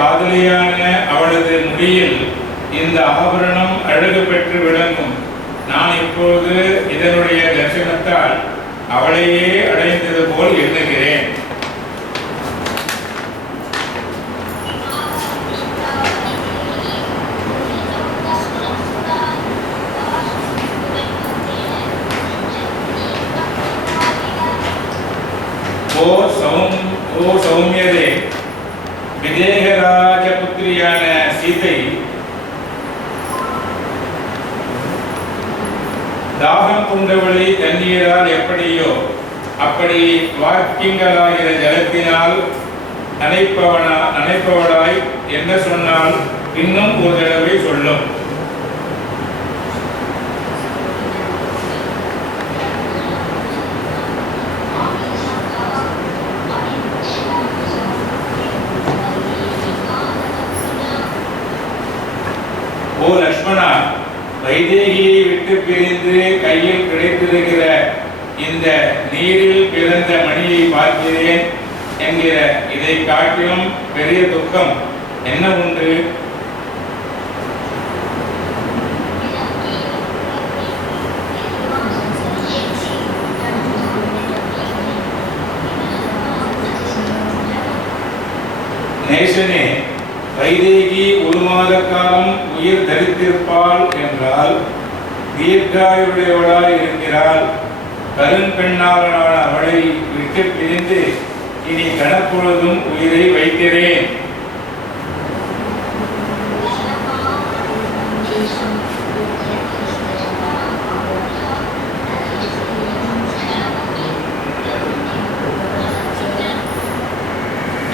காதலியான அவளது முடியில் இந்த ஆபரணம் அழகு பெற்று விளங்கும். நான் இப்போது இதனுடைய தரிசனத்தால் அவளையே அடைந்தது போல் எண்ணுகிறேன். ஓ சௌமியரே, விதேகராஜபுத்திரியான சீதை தாகம் கொண்டவளை தண்ணீரால் எப்படியோ அப்படி வாக்கியங்களாகிற ஜலத்தினால் நனைப்பவளாய் என்ன சொன்னால் இன்னும் ஒரு தடவை சொல்லும். ஓ லக்ஷ்மணா, வைதேகியை விட்டு பிரிந்து கையில் கிடைத்திருக்கிற இந்த நீரில் பிறந்த மணியை பார்க்கிறேன் என்கிற இதை காட்டிலும் பெரிய துக்கம் என்ன உண்டு? நேசனே, வைதேகி ஒரு மாத காலம் உயிர் தரித்திருப்பாள் என்றால் தீர்க்காயுடையவளாய் இருக்கிறாள். கரும்பெண்ணாளனான அவளை விட்டு பிரிந்து இனி கணப்பொழுதும் உயிரை வைக்கிறேன்.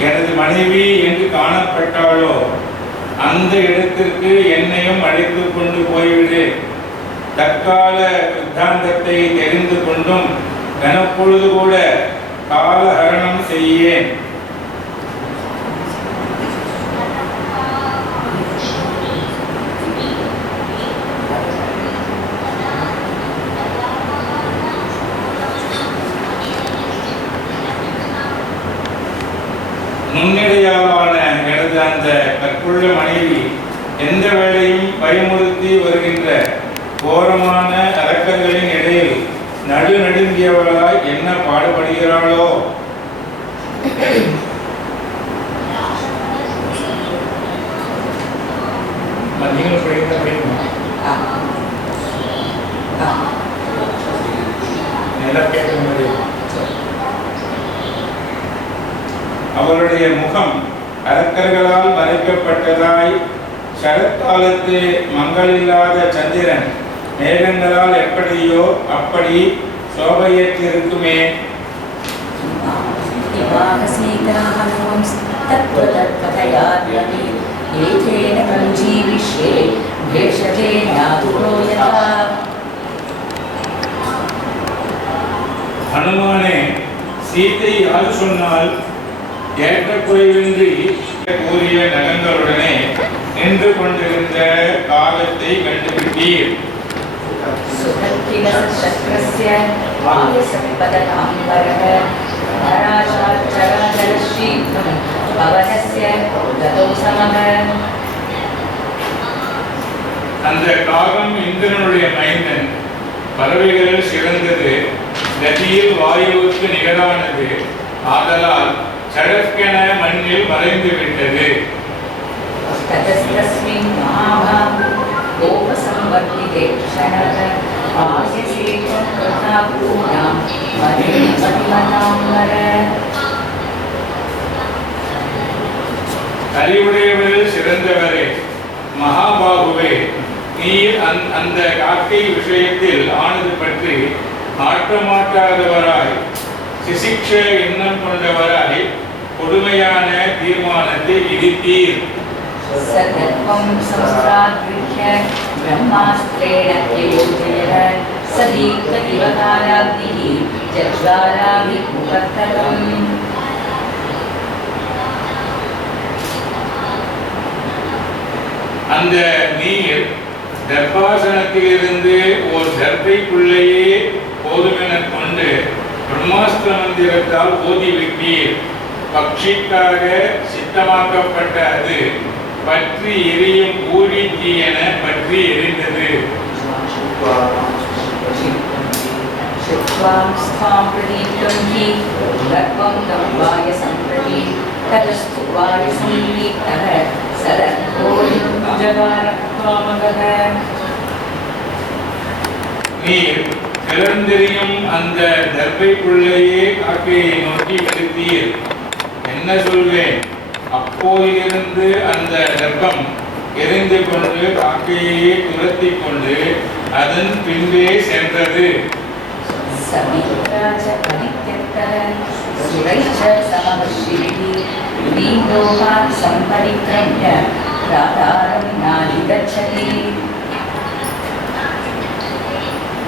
எனது மனைவி என்று காணப்பட்டாலோ அந்த இடத்திற்கு என்னையும் அழைத்து கொண்டு போய்விடு. தற்கால சித்தாந்தத்தை தெரிந்து கொண்டும் கனப்பொழுது கூட காலஹரணம் செய்யேன். முன்னிடையாளான எனது அந்த கற்புள்ள மனைவி எந்த வேளையும் பயமுறுத்தி வருகின்ற கோரமான அரக்கர்களின் இடையில் நடுநடுங்கியவளாய் என்ன பாடுபடுகிறாளோ? அவளுடைய முகம் அரக்கர்களால் மறைக்கப்பட்டதாய் சரத்காலத்து மங்களில்லாத சந்திரன் மேகங்களால் எப்படியோ அப்படி சோபையேற்றிருக்குமே. ஹனுமானே, சீதை யாரு சொன்னால் ஏற்றக்குறைவின்றி கூறிய நகங்களுடனே நின்று கொண்டிருந்த காலத்தை கண்டுபிட்டீர். அந்த காகம் இந்திரனுடைய மைந்தன், பறவைகளில் சிறந்தது, நதியில் வாயுவுக்கு நிகரானது, ஆதலால் சடக்கென மண்ணில் மறைந்து விட்டது. அறிவுடையவரில் சிறந்தவரே, மகாபாகுவே, நீர் அந்த காக்கை விஷயத்தில் ஆனது பற்றி மாற்றமாட்டாதவராய் சிசிக்ஷ எண்ணம் கொண்டவராய் கொடுமையான தீர்மானத்தை விதித்தீர். அந்த நீர் தர்பாசனத்திலிருந்து ஒரு தர்பைக்குள்ளேயே போதுமென கொண்டு பிரம்மாஸ்திர மந்திரத்தால் ஓதிவிட்டீர். பக்ஷிக்காக சித்தமாக்கப்பட்ட அது பற்றி எரியும் ஊழி தீயென பற்றி எரிந்தது. நீர் கிளர்ந்தெறியும் அந்த தர்பைக்குள்ளேயே காக்கையை நோக்கி இழுத்தீர். என்ன சொல்வேன்? அப்போதிலிருந்து அந்த தர்ப்பம் எரிந்து கொண்டு காக்கையை துரத்தி கொண்டு அதன் பின்பே சென்றது.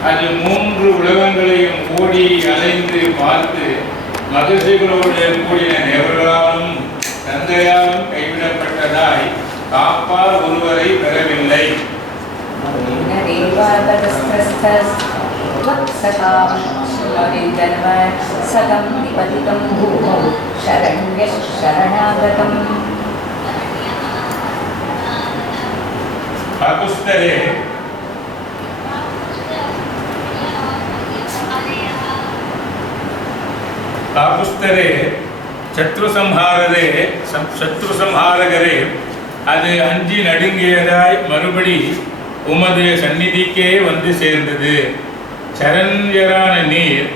அது மூன்று உலகங்களையும் ஓடி அலைந்து பார்த்து மகிழ்ச்சிகளோடு கூடின எவராலும் தந்தையாலும் கைவிடப்பட்டதாய் காப்பார் ஒருவரை பெறவில்லை. காகுஸ்தரே, காகுஸ்தரே, சத்ரு சம்ஹாரகரே, அது அஞ்சி நடுங்கியதாய் மறுபடி உமது சந்நிதிக்கே வந்து சேர்ந்தது. சரண்யரான நீர்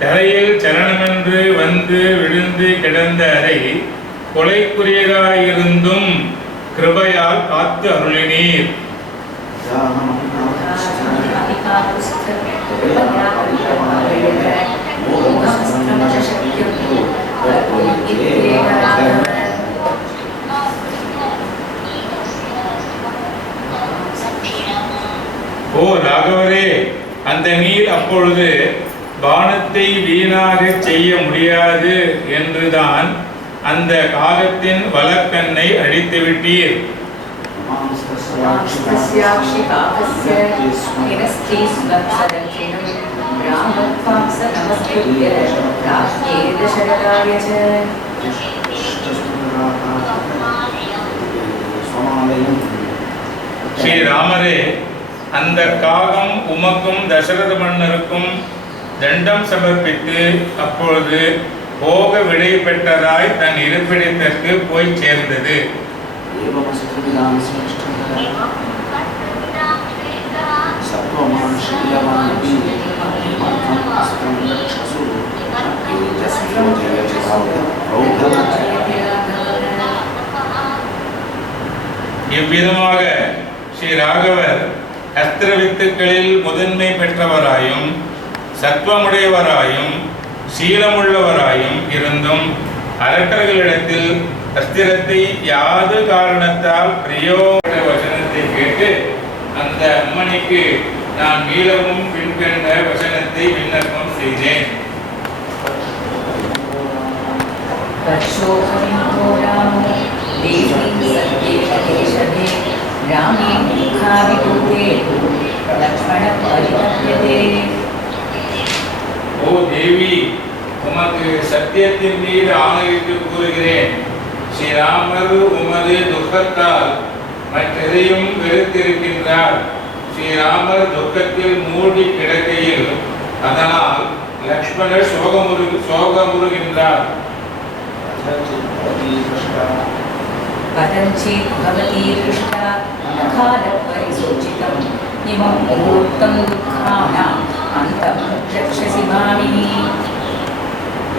தரையில் சரணமென்று வந்து விழுந்து கிடந்த அறை கொலைக்குரியதாயிருந்தும் கிருபையால் காத்து அருளினீர். ஓ ராகவரே, அந்த நீர் அப்பொழுது பானத்தை வீணாக செய்ய முடியாது என்றுதான் அந்த காகத்தின் வலக்கண்ணை அழித்து விட்டீர். ஸ்ரீராமரே, அந்த காகம் உமக்கும் தசரத மன்னருக்கும் தண்டம் சமர்ப்பித்து அப்பொழுது போக விடை பெற்றதாய் தன் இருப்பிடத்திற்கு போய் சேர்ந்தது. இவ்விதமாக ஸ்ரீ ராகவர் அஸ்திர வித்துக்களில் முதன்மை பெற்றவராயும் சத்வமுடையவராயும் சீலமுள்ளவராயும் இருந்தும் அரக்கர்களிடத்தில் அஸ்திரத்தை யாது காரணத்தால் பிரியோட வசனத்தை கேட்டு அந்த அம்மணிக்கு நான் மீளவும் பின்கண்ட வசனத்தை விண்ணப்பம் செய்தேன். ஓ தேவி, உமக்கு சத்தியத்தின் மீது ஆணையிட்டு கூறுகிறேன், ஸ்ரீராமர் உமது துக்கத்தால் மற்றெதையும் வெறுத்திருக்கின்றார். ஸ்ரீராமர் துக்கத்தில் மூடி கிடக்கையில் அதனால் லக்ஷ்மணர் சோகமுறுகின்றார்.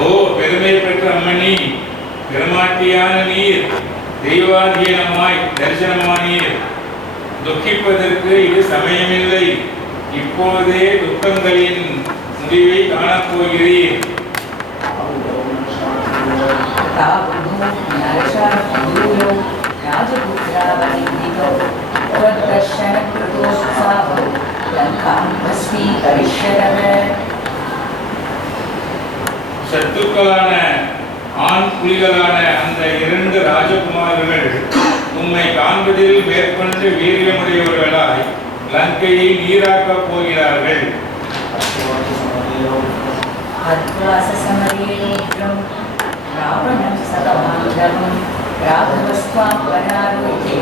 ஓ பெருமை பெற்ற அம்மணி, பெருமாட்டியான நீர் தெய்வாதீனமாய் தரிசனமானீர். துக்கிப்பதற்கு இது சமயமில்லை. இப்போதே துக்கங்களின் முடிவை காணப்போகிறீர். சத்துக்களான ஆண் புலிகளான அந்த இரண்டு ராஜகுமாரர்கள் உம்மை காண்பதில் மேற்கொண்டு வீரியமுடையவர்களாய் லங்கையை நீராக்கப் போகிறார்கள். रावणं सतमान्तरं राघवस्त्वां परारोहे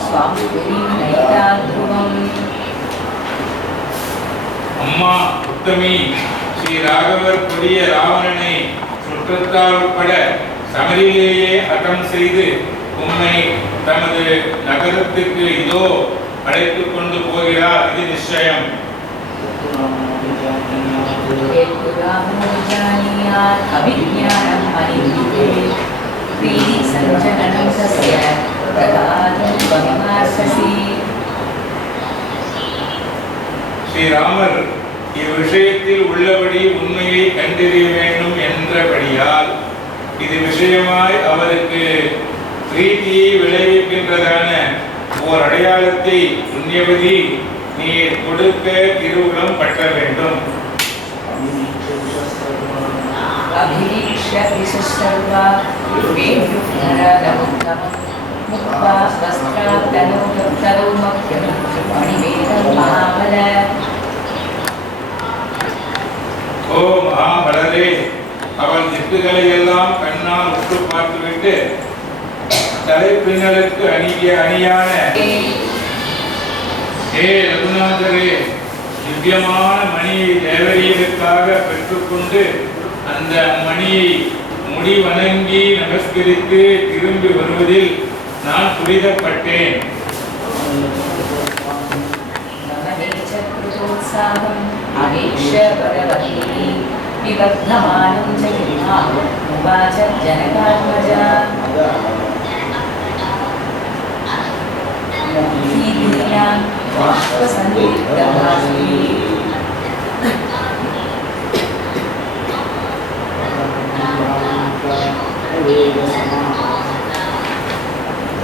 स्वां पुरीं नैता ध्रुवम् அம்மா உத்தமி, ஸ்ரீ ராகவர் கொடிய ராவணனை சுற்றத்தால் உட்பட சமரிலேயே அகம் செய்து உம்மை தமது நகரத்துக்கு இதோ அழைத்துக் கொண்டு போகிறார். இது நிச்சயம். ஸ்ரீராமர் இவ்விஷயத்தில் உள்ளபடி உண்மையை கண்டறிய வேண்டும் என்றபடியால் இது விஷயமாய் அவருக்கு பிரீதியை விளைவிக்கின்றதான ஓர் அடையாளத்தை புண்ணியவதி நீர் கொடுக்க திருவுளம் பற்ற வேண்டும். ஓ மகாபலரே, அவன் திட்டுகளை எல்லாம் கண்ணால் உற்று பார்த்துவிட்டு தலைப்பின்னலுக்கு அணியான ஏ ரகுநாதரே, திவ்யமான மணியை தேவரீருக்காக பெற்றுக்கொண்டு அந்த மணியை முடி வணங்கி நமஸ்கரித்து திரும்பி வருவதில் நான் துரிதப்பட்டேன்.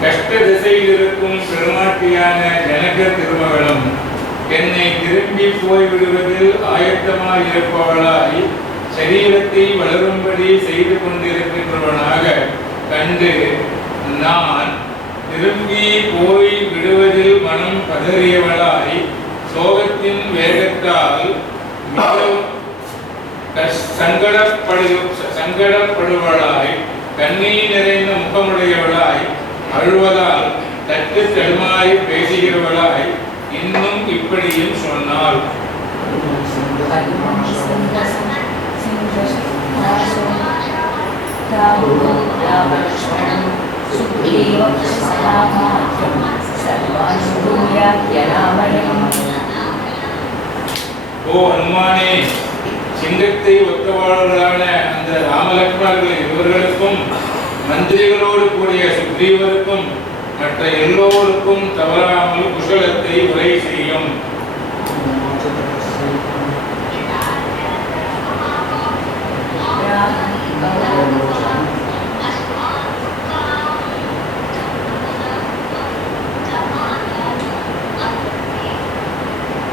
கஷ்ட திசையில் இருக்கும் பெருமாட்டியான ஜனக திருமகளும் என்னை திரும்பி போய்விடுவதில் ஆயத்தமாய் இருப்பவளாய் சரீரத்தை வளரும்படி செய்து கொண்டிருக்கின்றவனாக கண்டு நான் திரும்பி போய் விடுவதில் மனம் பதறியவளாய் சோகத்தின் வேகத்தால் மிகவும் சங்கடப்படுவளாய் கண்ணீர் நிறைந்த முகமுடையவளாய் அழுவதால் தட்டு தடுமாறி பேசுகிறவளாய் இன்னும் இப்படியும் சொன்னாள். ஓ அனுமானே, சிங்கத்தை ஒத்தவாளர்களான அந்த ராமலக்ஷ்மணர்கள் இருவர்களுக்கும் மந்திரிகளோடு கூடிய சுக்ரீவருக்கும் மற்ற எல்லோருக்கும் தவறாமல் குஷலத்தை உரை செய்யும்.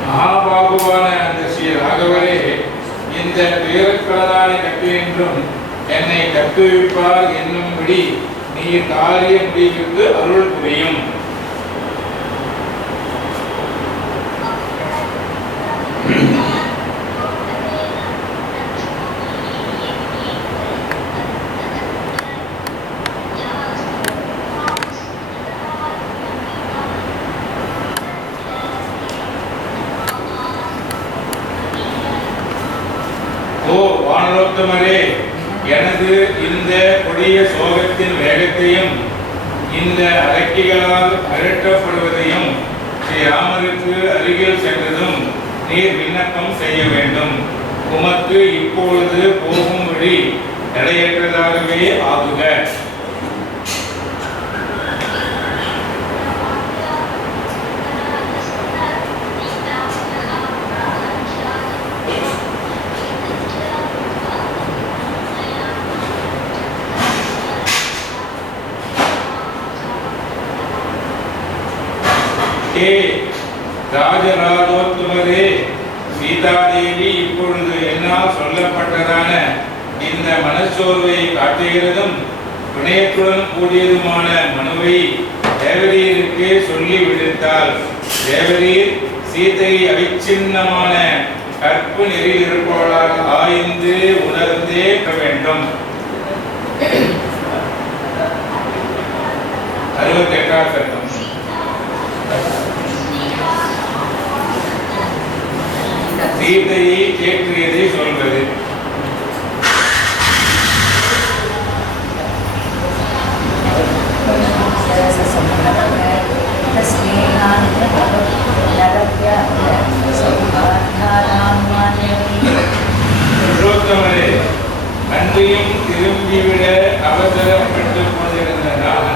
மகாபாகுவான அந்த ஸ்ரீ ராகவரே, இந்த துயரக்கடலான கட்டியென்றும் என்னை கட்டுவிப்பார் என்னும்படி நீர் காரிய முடிவுக்கு அருள் புரியும். ஓ வானரோத்தமரே, எனது இந்த கொடிய சோகத்தின் வேகத்தையும் இந்த அரக்கிகளால் அரட்டப்படுவதையும் ஸ்ரீராமருக்கு அருகில் சென்றதும் நீர் விண்ணப்பம் செய்ய வேண்டும். உமக்கு இப்பொழுது போகும் வழி தடையற்றதாகவே ஆகுக. ராஜராஜோத்தமரே, சீதாதேவி இப்பொழுது என்னால் சொல்லப்பட்டதான இந்த மனச்சோர்வை காட்டுகிறதும் வினயத்துடன் கூடியதுமான மனுவை தேவரீருக்கு சொல்லி விடுத்தால் தேவரீர் சீதையை அவிச்சின்னமான கற்பு நெறியில் இருப்பவளாக ஆய்ந்து உணர்ந்தே வேண்டும். 68வது சட்டம். சீதையை தேற்றியதை சொல்வது. புருஷோத்தமரே, அன்றியும் திரும்பிவிட அவசரப்பட்டுக் கொண்டிருந்த நான்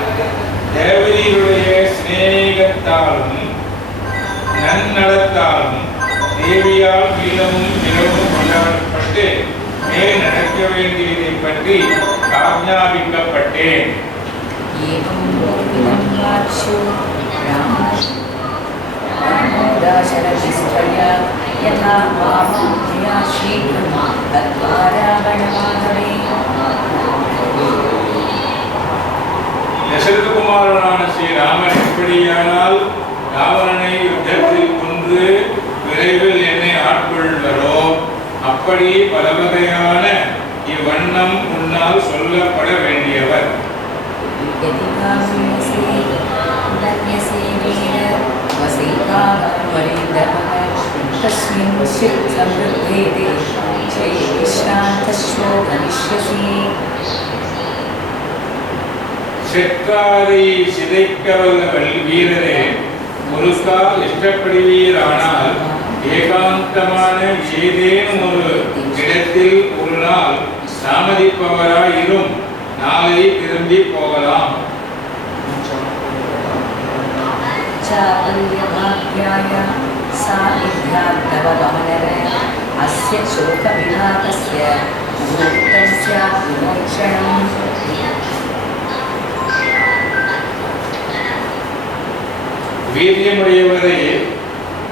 தேவதையுடைய சிநேகத்தாலும் நன்னடத்தாலும் தேவியால் மீளமும் மிகவும் கொண்டாடப்பட்டு மேல் நடக்க வேண்டியதை பற்றி ஆజ్ఞாபிக்கப்பட்டேன். தசரதகுமாரனான ஸ்ரீராமன் எப்படியானால் ராவணனை யுத்தத்தில் கொன்று விரைவில் என்னை ஆட்கொள்வரோ அப்படி பல வகையான இவ்வண்ணம் முன்னால் சொல்லப்பட வேண்டியவர். செற்றாரை சிதைக்க வல்ல வீரரே, ஒரு கால் இஷ்டப்படுவீரானால் ஏகாந்தமான ஏதேனும் ஒரு இடத்தில் ஒரு நாள் தாமதிப்பவராயிரும், நாளை திரும்பி போகலாம்.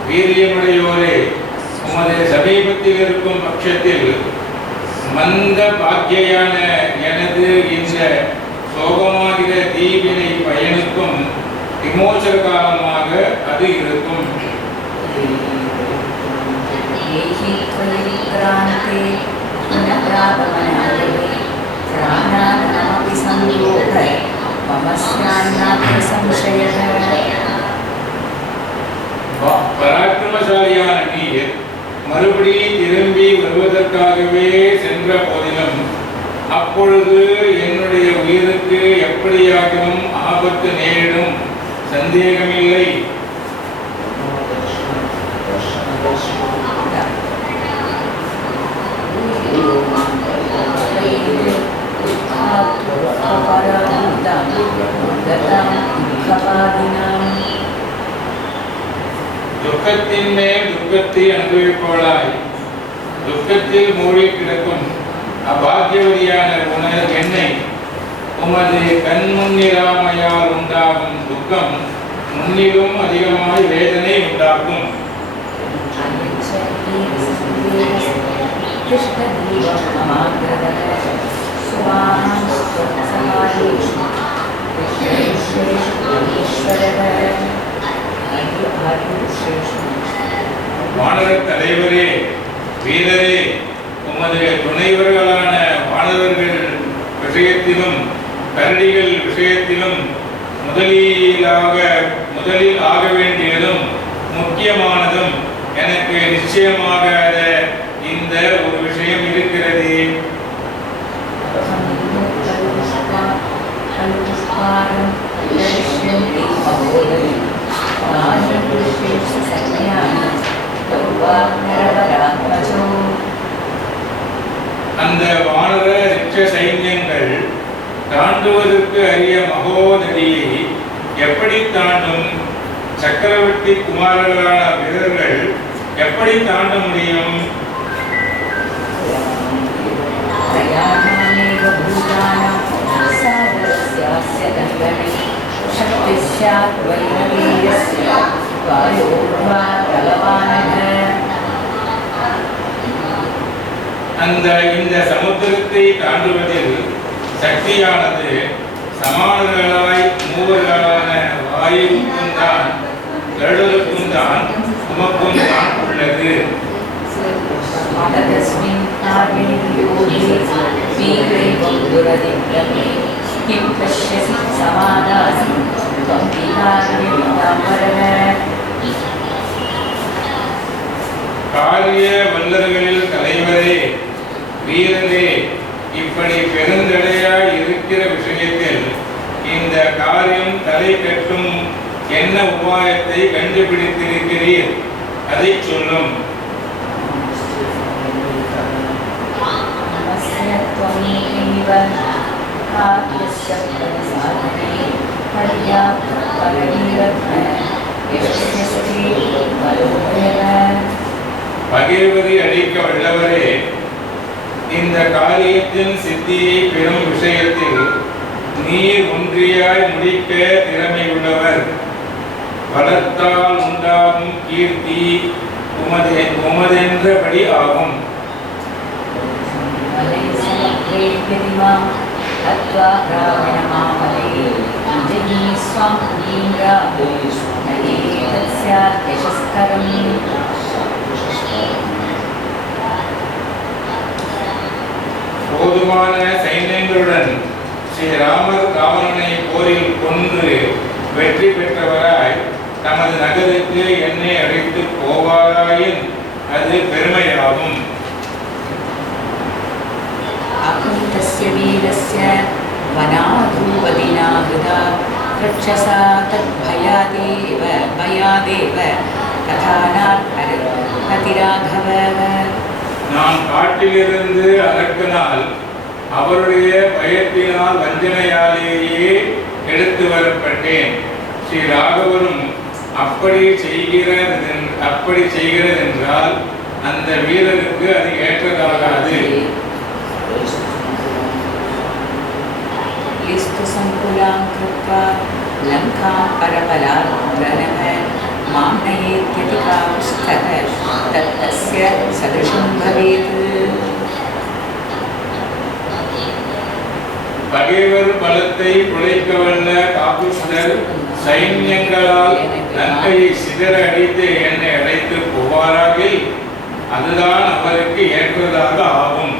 வீரியமுடையோரே, உமது சமீபத்தில் இருக்கும் பட்சத்தில் மந்த பாக்கியான எனது இந்த சோகமாகிற தீவினை பயனுக்கும் விமோசன காலமாக அது இருக்கும். பராக்கிரமசாலியான நீர் மறுபடி திரும்பி வருவதற்காகவே சென்ற போதிலும் அப்பொழுது என்னுடைய உயிருக்கு எப்படியாகவும் ஆபத்து நேரிடும், சந்தேகமில்லை. துக்கத்தின் மேல் துக்கத்தை அனுபவிப்பவளாய் துக்கத்தில் மூழ்கி கிடக்கும் அபாக்கியவதியான உணர் என்னை உமது கண் முன்னிராமையால் உண்டாகும் துக்கம் முன்னிலும் அதிகமாய் வேதனை உண்டாக்கும். வானர தலைவரே, வீரரே, உமது துணைவர்களான வானவர்கள் விஷயத்திலும் கரடிகள் விஷயத்திலும் முதலில் ஆக வேண்டியதும் முக்கியமானதும் எனக்கு நிச்சயமாகாத இந்த ஒரு விஷயம் இருக்கிறது. அந்த வானர ரிட்ச சைன்யங்கள் தாண்டுவதற்கு அரிய மகோதரியை எப்படி தாண்டும்? சக்கரவர்த்தி குமாரர்களான வீரர்கள் எப்படி தாண்ட முடியும்? இந்த சமுத்திரத்தை தாண்டுவதில் சக்தியானது சமானர்களாய் மூவர்களான வாயுவுக்கும் தான் கருடலுக்கும் தான் உமக்கும் தான் உள்ளது. वीरैवं दुरदिव्रमे किं पश्यसि समादानं त्वं पीताम्बरः காரிய வல்லர்களில் தலைவரே, வீரரே, இப்படி பெருந்தடையாய் இருக்கிற விஷயத்தில் இந்த காரியம் தலை கட்டும் என்ன உபாயத்தை கண்டுபிடித்திருக்கிறீர்? அதை சொல்லும். பகைவரை அழிக்க வல்லவரே, இந்த காரியத்தின் சித்தியை பெறும் விஷயத்தில் நீர் ஒன்றியாய் முடிக்க திறமையுள்ளவர். பலத்தால் உண்டாகும் கீர்த்தி உமதென்றபடி ஆகும். போதுமான சைன்யங்களுடன் ஸ்ரீராமர் ராவணனை போரில் கொன்று வெற்றி பெற்றவராய் தமது நகருக்கு என்னை அழைத்து போவாராயின் அது பெருமையாகும். அகுந்தஸ்ய வீரஸ்ய வனாதூபதினா ஹிருதா ரட்சசா தத்பயாதேவ பயாதேவ ததானார்ஹரதி ராഘவ. நான் காட்டிலிருந்து அகற்றினால் அவருடைய பயத்தினால் வஞ்சனையாலேயே எடுத்து வரப்பட்டேன். ஸ்ரீ ராகவரும் அப்படி செய்கிறதென்றால் அந்த வீரருக்கு அது ஏற்றதாகாது. பகைவர் பலத்தை குலைக்க வல்ல காகுஸ்தர் சைன்யங்களால் லங்கையை சிதற அடித்து என்னை அழைத்து போவாராகில் அதுதான் அவருக்கு ஏற்றதாக ஆகும்.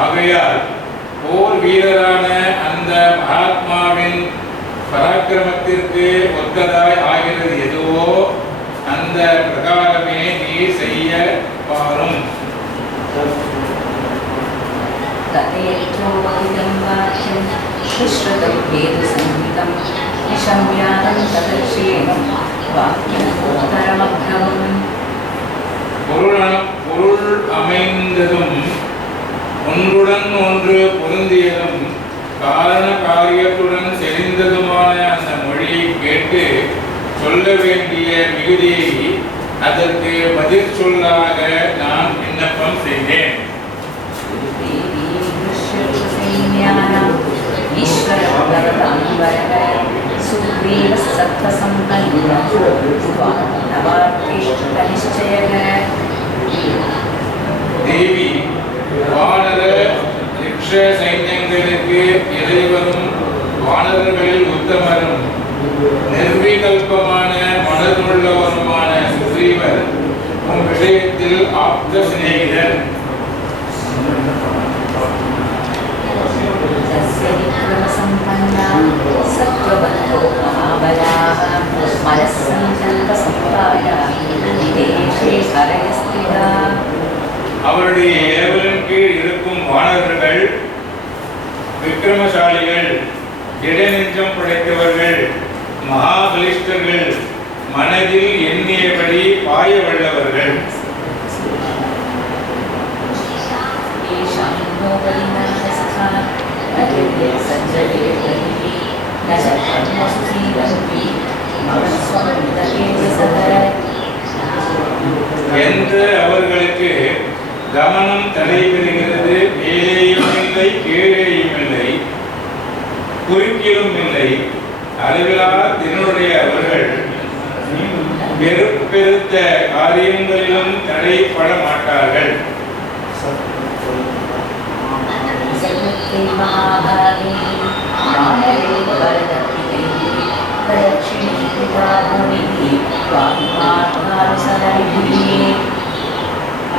ஆகையால் போர் வீரரான அந்த மகாத்மாவின் பராக்கிரமத்திற்கு ஒத்ததாய் ஆகிறது எதுவோ அந்த பிரகாரமே நீ செய்ய பாரும். பொருள் அமைந்ததும் ஒன்றுடன் ஒன்று பொருந்தியதும் காரண காரியத்துடன் செறிந்ததுமான அந்த மொழியை கேட்டு சொல்ல வேண்டிய மிகுதியை அதற்கு பதில் சொல்லாக நான் விண்ணப்பம் செய்தேன். தேவி, வானர ரிக்ஷ சைன்யங்களுக்கு இறைவரும் வானரர்களில் உத்தமரும் நிர்விகல்பமான மனதுள்ளவருமான சுக்ரீவர் உன் விஷயத்தில் ஆப்த சிநேகிதர். அவருடைய ஏவலின் கீழ் இருக்கும் வானரர்கள் விக்ரமசாலிகள், இடைநெஞ்சம் படைத்தவர்கள், மகாபலிஷ்டர்கள், மனதில் எண்ணியபடி பாய வல்லவர்கள். எந்த அவர்களுக்கு கமனம் தடைபெறுகிறது, மேலேயும் இல்லை கீழேயும் இல்லை, குறுக்கிலும் இல்லை, அளவிலா திறனுடைய அவர்கள் பெருத்த காரியங்களிலும் தடைப்பட மாட்டார்கள். மானவே வரதப்பிதைः பிரதட்சிணீகிருதா பூமிः வாயுமார்கானுசரணிபிः.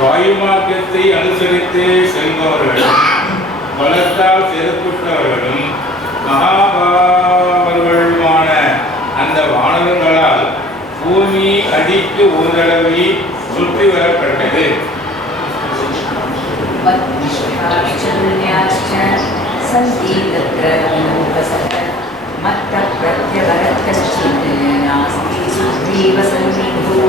வாயு மார்க்கத்தை அனுசரித்து செல்பவர்களும் பலத்தால் செருக்குற்றவர்களும் மகாபாவர்களுமான அந்த வானவர்களால் பூமி அடிக்கு ஒரு தடவை சுற்றி வரப்பட்டது. वत्निष्ठाश्चर्याश्च सन्ति तत्र अनुपसत् मत्तप्रत्यवरतश्चित् नास्ति सुग्रीवसन्निधौ.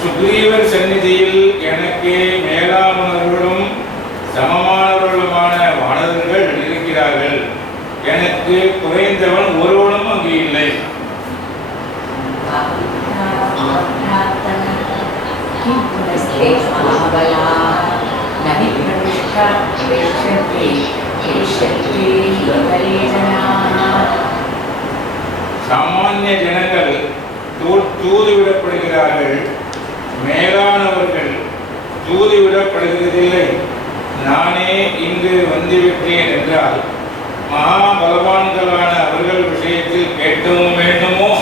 சுக்ரீவர் சந்நிதியில் எனக்கு மேலானவர்களும் சமமானவர்களுமான வானவர்கள் இருக்கிறார்கள். எனக்கு குறைந்தவன் ஒருவனும் அங்கு இல்லை. சாமானிய ஜனங்கள் தூதுவிடப்படுகிறார்கள், மேலானவர்கள் தூதுவிடப்படுகிறதில்லை. நானே இங்கு வந்துவிட்டேன் என்றால் மகாபலவான்களான அவர்கள் விஷயத்தில் கேட்கவும் வேண்டுமோ?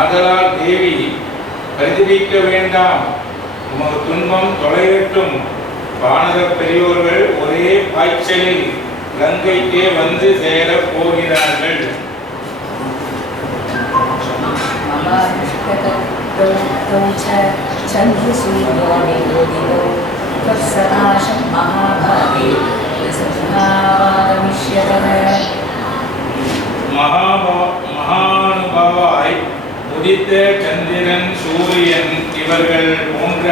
ஆதலால் தேவி பரிதபிக்க வேண்டாம், உமது துன்பம் தொலையட்டும். வானர பெரியோர்கள் ஒரே பாய்ச்சலில் லங்கைக்கே வந்து சேரப் போகிறார்கள். மகானுபாவாய் உதித்த சந்திரன், சூரியன் இவர்கள் போன்ற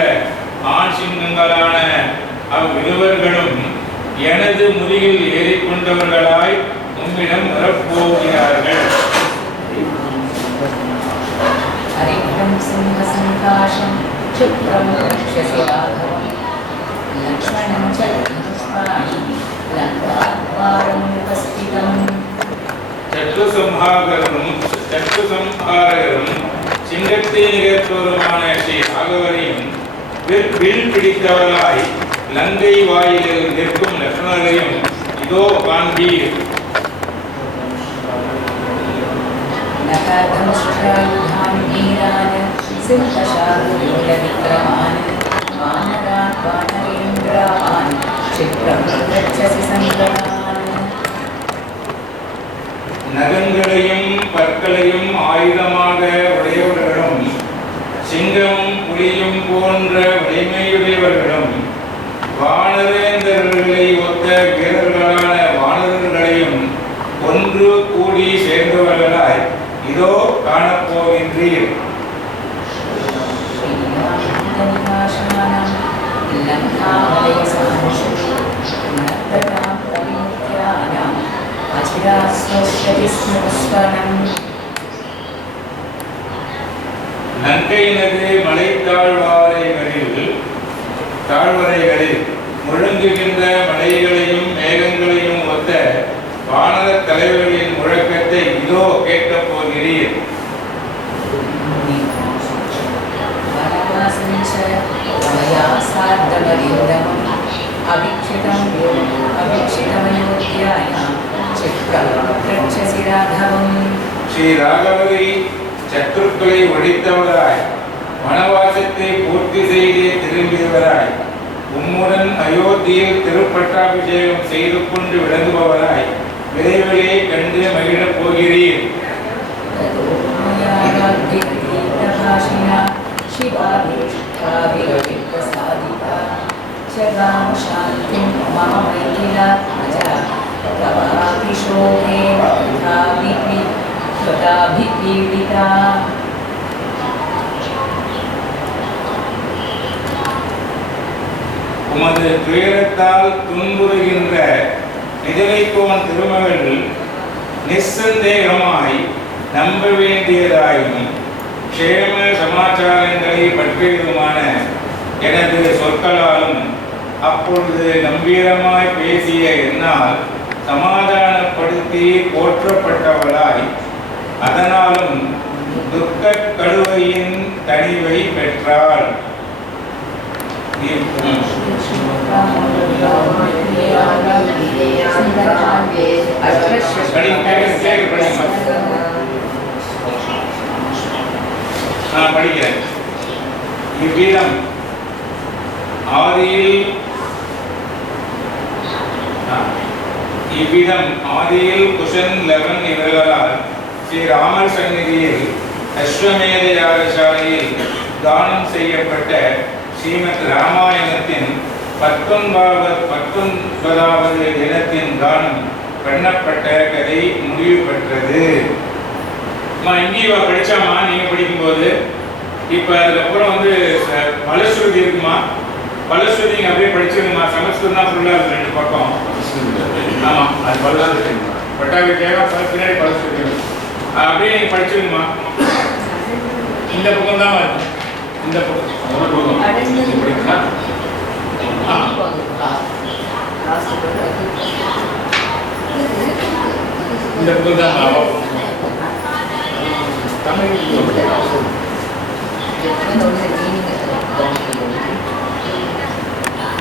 ஆண் சிங்கங்களான அவ்விருவர்களும் எனது முதுகில் ஏறிக்கொண்டவர்களாய் உம்மிடம் வரப்போகிறார்கள். சத்ருசம்ஹாரரும் சிங்கத்தை நிகழ்த்துவருமான ஸ்ரீ ராகவரையும் வில் பிடித்தவராய் லங்கை வாயிலில் நிற்கும் லக்ஷ்மணரையும் இதோ காண்பீர். நகங்களையும் பற்களையும் ஆயுதமாக உடையவர்களும் சிங்கமும் புலியும் போன்ற வலிமையுடையவர்களும் வானரேந்திரர்களை ஒத்த வீரர்களான வானரர்களையும் ஒன்று கூடி சேர்ந்தவர்களாய் இதோ காணப்போகின்றீர். லங்கையினது மலை தாழ்வரைகளில் முழங்குகின்ற மலைகளையும் மேகங்களையும் ஒத்த வானர தலைவர்களின் முழக்கத்தை இதோ கேட்கப் போகிறீர். ஸ்ரீ ராகவரை சத்துருக்களை ஒழித்தவராய் வனவாசத்தை பூர்த்தி செய்து திரும்பியவராய் உம்முடன் அயோத்தியில் திருப்பட்டாபிஷேகம் செய்து கொண்டு விளங்குபவராய் விரைவிலே கண்டு மகிழப் போகிறீர். உமது துயரத்தால் துன்புறுகின்ற நிஜலைக்கோன் திருமகள் நிசந்தேகமாய் நம்ப வேண்டியதாயும் க்ஷேம சமாச்சாரங்களை பற்றியதுமான எனது சொற்களாலும் அப்பொழுது கம்பீரமாய் பேசிய என்னால் சமாதானப்படுத்தி போற்றப்பட்டவளாய் அதனாலும் துக்கக் கடுவையின் தனிவை பெற்றாள். நான் படிக்கிறேன். இவ்விதம் ஆதியில் குஷன் 11 இவர்களால் ஸ்ரீராமர் சந்நிதியில் அஸ்வமேத யாகசாலையில் தானம் செய்யப்பட்ட ஸ்ரீமத் ராமாயணத்தின் 19வது தினத்தின் தானம் பண்ணப்பட்ட கதை முடிவு பெற்றது. இங்கேயும் படிச்சாமா நீங்க படிக்கும்போது? இப்ப அதுக்கப்புறம் வந்து பலஸ்ருதி இருக்குமா? பலஸ்ருதி நீங்க அப்படியே படிச்சிருங்கம்மா. சமஸ்கிருதம் தான் ஃபுல்லா இருக்கு, 2 பக்கம். ஆமா, அது பலஸ்ருதி பட்டாவி தேவை பின்னாடி பலஸ்ருதி அப்படியே நீங்க படிச்சிருங்கம்மா. இந்த பக்கம் தான் இருக்கு. இந்த பக்கம் இந்த பக்கம் தான் தமிழ்